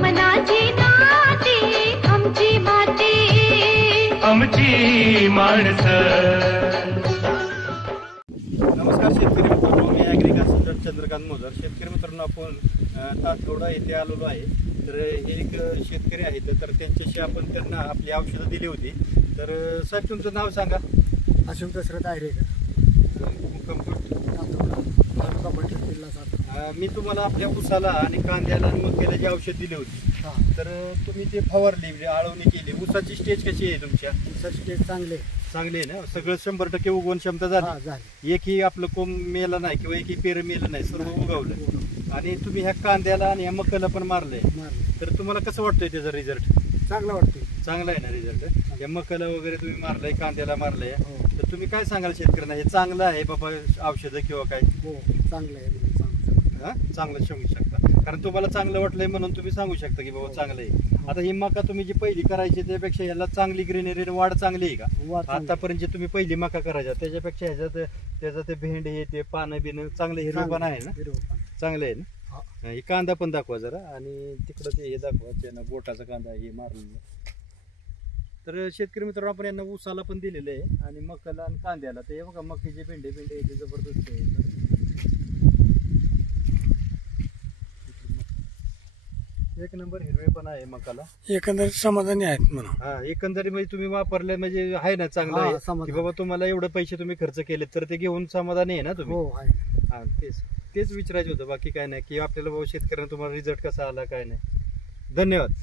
मनाची नाती आमची माती आमची माणसं. नमस्कार शेतकरी मित्रांनो, मी ॲग्री कन्सल्टंट चंद्रकांत मोजर. शेतकरी मित्रांनो, आपण तातोडा येथे आलेलो आहे. तर हे एक शेतकरी आहेत, तर त्यांच्याशी आपण त्यांना आपली औषधं दिली होती. तर साहेब, तुमचं नाव सांगा. अशोक दशरथ आयरेकर, मी तुम्हाला आपल्या ऊसाला आणि कांद्याला आणि मक्याला जी औषध दिली होती, तर तुम्ही ते फवारली, आळवणी केली. ऊसाची स्टेज कशी आहे तुमच्या? ऊसाची स्टेज चांगले आहे ना? सगळं 100% उगवण क्षमता झाली. एकही आपलं कोंब मेलं नाही किंवा एकही पेर मेलं नाही, सर्व उगवलं. आणि तुम्ही ह्या कांद्याला आणि ह्या मक्याला पण मारलंय. तर तुम्हाला कसं वाटतंय त्याचा रिझल्ट? चांगला वाटतोय. चांगला आहे ना रिझल्ट? या मक्याला वगैरे तुम्ही मारलंय, कांद्याला मारलंय. तर तुम्ही काय सांगाल शेतकऱ्यांना, हे चांगलं आहे बाबा औषधं किंवा काय? हो, चांगलं आहे. चांगलं सांगू शकता, कारण तुम्हाला चांगलं वाटलंय म्हणून तुम्ही सांगू शकता की बाबा चांगलं आहे. आता ही मका तुम्ही जी पहिली करायची त्यापेक्षा ह्याला चांगली ग्रीनरी वाढ चांगली आहे का? आतापर्यंत जे तुम्ही पहिली मका करायच्या त्याच्यापेक्षा त्याचं ते भेंड हे ते पानं बिनं चांगलं हिरवं आहे ना? चांगलं आहे ना? हे कांदा पण दाखवा जरा, आणि तिकडं ते हे दाखवा, त्यांना बोटाचा कांदा हे मारलेलं. तर शेतकरी मित्रांनो, आपण यांना ऊसाला पण दिलेलं आहे आणि मकाला आणि कांद्याला. तर हे बघा, मक्याचे भेंडे ते जबरदस्त आहे. एक नंबर हिरवे पण आहे मकाला. एकंदरीत समाधानी आहेत म्हणून. हा, एकंदरीत म्हणजे तुम्ही वापरले म्हणजे आहे ना, चांगलं आहे की बाबा तुम्हाला एवढे पैसे तुम्ही खर्च केले तर ते घेऊन समाधानी आहे ना तुम्ही? हो, आहे. हा, तेच विचारायचं होतं, बाकी काय नाही. की आपल्याला बाबा शेतकऱ्यांना तुम्हाला रिझल्ट कसा आला काय नाही. धन्यवाद.